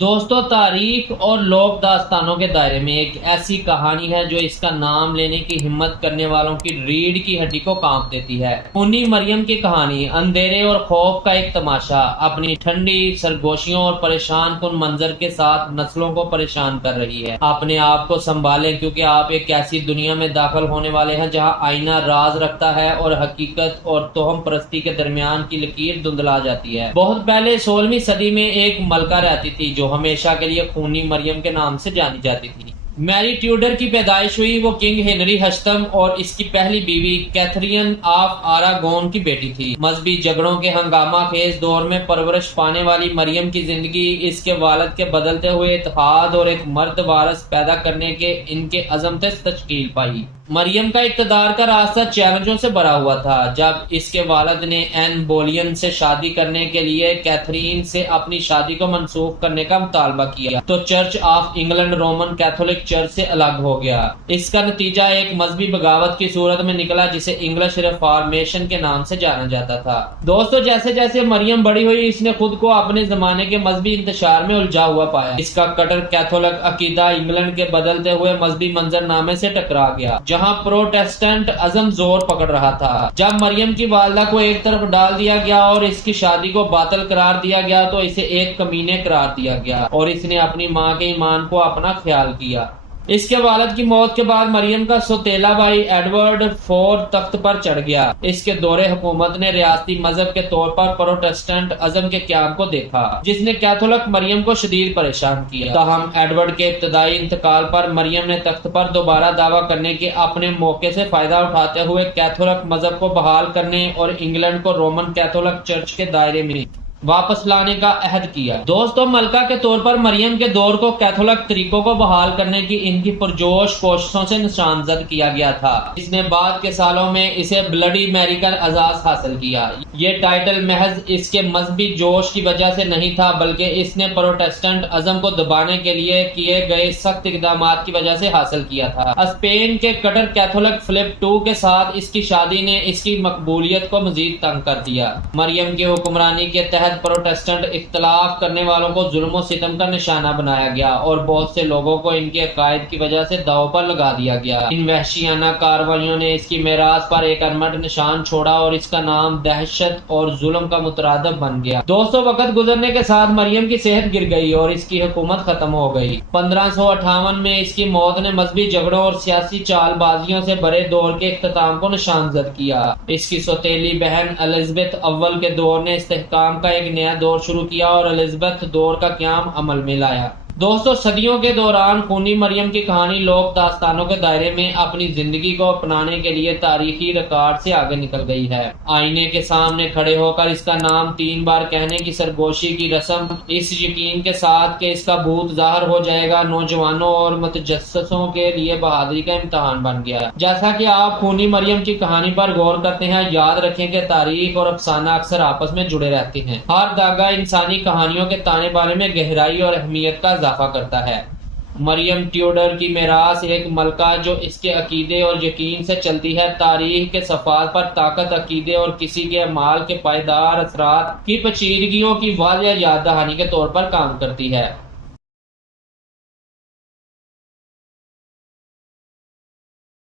دوستو، تاریخ اور لوک داستانوں کے دائرے میں ایک ایسی کہانی ہے جو اس کا نام لینے کی ہمت کرنے والوں کی ریڑھ کی ہڈی کو کانپ دیتی ہے۔ خونی مریم کی کہانی اندھیرے اور خوف کا ایک تماشا اپنی ٹھنڈی سرگوشیوں اور پریشان کن منظر کے ساتھ نسلوں کو پریشان کر رہی ہے۔ اپنے آپ کو سنبھالیں، کیونکہ آپ ایک ایسی دنیا میں داخل ہونے والے ہیں جہاں آئینہ راز رکھتا ہے اور حقیقت اور توہم پرستی کے درمیان کی لکیر دھندلا جاتی ہے۔ بہت پہلے 16ویں صدی میں ایک ملکہ رہتی تھی جو ہمیشہ کے لیے خونی مریم کے نام سے جانی جاتی تھی۔ میری ٹیوڈر کی پیدائش ہوئی۔ وہ کنگ ہنری ہشتم اور اس کی پہلی بیوی کیتھرین آف آراگون کی بیٹی تھی۔ مذہبی جھگڑوں کے ہنگامہ خیز دور میں پرورش پانے والی مریم کی زندگی اس کے والد کے بدلتے ہوئے اتحاد اور ایک مرد وارث پیدا کرنے کے ان کے عزم سے تشکیل پائی۔ مریم کا اقتدار کا راستہ چیلنجوں سے بھرا ہوا تھا۔ جب اس کے والد نے این بولین سے شادی کرنے کے لیے کیتھرین سے اپنی شادی کو منسوخ کرنے کا مطالبہ کیا تو church of England Roman Catholic church سے الگ ہو گیا۔ اس کا نتیجہ ایک مذہبی بغاوت کی صورت میں نکلا جسے انگلش ریفارمیشن کے نام سے جانا جاتا تھا۔ دوستو، جیسے جیسے مریم بڑی ہوئی اس نے خود کو اپنے زمانے کے مذہبی انتشار میں الجھا ہوا پایا۔ اس کا کٹر کیتھولک عقیدہ انگلینڈ کے بدلتے ہوئے مذہبی منظرنامے سے ٹکرا گیا جہاں پروٹسٹنٹ ازم زور پکڑ رہا تھا۔ جب مریم کی والدہ کو ایک طرف ڈال دیا گیا اور اس کی شادی کو باطل قرار دیا گیا تو اسے ایک کمینے قرار دیا گیا اور اس نے اپنی ماں کے ایمان کو اپنا خیال کیا۔ اس کے والد کی موت کے بعد مریم کا سوتیلا بھائی ایڈورڈ فور تخت پر چڑھ گیا۔ اس کے دور حکومت نے ریاستی مذہب کے طور پر پروٹسٹنٹ ازم کے قیام کو دیکھا جس نے کیتھولک مریم کو شدید پریشان کیا۔ تاہم ایڈورڈ کے ابتدائی انتقال پر مریم نے تخت پر دوبارہ دعویٰ کرنے کے اپنے موقع سے فائدہ اٹھاتے ہوئے کیتھولک مذہب کو بحال کرنے اور انگلینڈ کو رومن کیتھولک چرچ کے دائرے میں واپس لانے کا عہد کیا۔ دوستو، ملکہ کے طور پر مریم کے دور کو کیتھولک طریقوں کو بحال کرنے کی ان کی پرجوش کوششوں سے نشان زد کیا گیا تھا۔ اس نے بعد کے سالوں میں اسے بلڈی میری کا اعزاز حاصل کیا۔ یہ ٹائٹل محض اس کے مذہبی جوش کی وجہ سے نہیں تھا بلکہ اس نے پروٹسٹنٹ ازم کو دبانے کے لیے کیے گئے سخت اقدامات کی وجہ سے حاصل کیا تھا۔ اسپین کے کٹر کیتھولک فلپ II کے ساتھ اس کی شادی نے اس کی مقبولیت کو مزید تنگ کر دیا۔ مریم کی حکمرانی کے تحت پروٹسٹنٹ اختلاف کرنے والوں کو ظلم و ستم کا نشانہ بنایا گیا اور بہت سے لوگوں کو ان کے عقائد کی وجہ سے داؤ پر لگا دیا گیا۔ ان وحشیانہ کارروائیوں نے اس کی میراث پر ایک انمٹ نشان چھوڑا اور اس کا نام دہشت اور ظلم کا مترادف بن گیا۔ دوستو، وقت گزرنے کے ساتھ مریم کی صحت گر گئی اور اس کی حکومت ختم ہو گئی۔ 1558 میں اس کی موت نے مذہبی جھگڑوں اور سیاسی چال بازیوں سے بھرے دور کے اختتام کو نشان زد کیا۔ اس کی سوتیلی بہن الزبتھ اول کے دور نے استحکام کا ایک نیا دور شروع کیا اور الزبتھ دور کا قیام عمل میں لایا۔ دوستو، صدیوں کے دوران خونی مریم کی کہانی لوک داستانوں کے دائرے میں اپنی زندگی کو اپنانے کے لیے تاریخی ریکارڈ سے آگے نکل گئی ہے۔ آئینے کے سامنے کھڑے ہو کر اس کا نام 3 بار کہنے کی سرگوشی کی رسم اس یقین کے ساتھ کہ اس کا بھوت ظاہر ہو جائے گا نوجوانوں اور متجسسوں کے لیے بہادری کا امتحان بن گیا۔ جیسا کہ آپ خونی مریم کی کہانی پر غور کرتے ہیں، یاد رکھیں کہ تاریخ اور افسانہ اکثر آپس میں جڑے رہتے ہیں۔ ہر دھاگا انسانی کہانیوں کے تانے بانے میں گہرائی اور اہمیت کا اضافہ کرتا ہے۔ مریم ٹیوڈر کی میراث ایک ملکہ جو اس کے عقیدے اور یقین سے چلتی ہے، تاریخ کے صفحات پر طاقت، عقیدے اور کسی کے اعمال کے پائیدار اثرات کی پیچیدگیوں کی واضح یاد دہانی کے طور پر کام کرتی ہے۔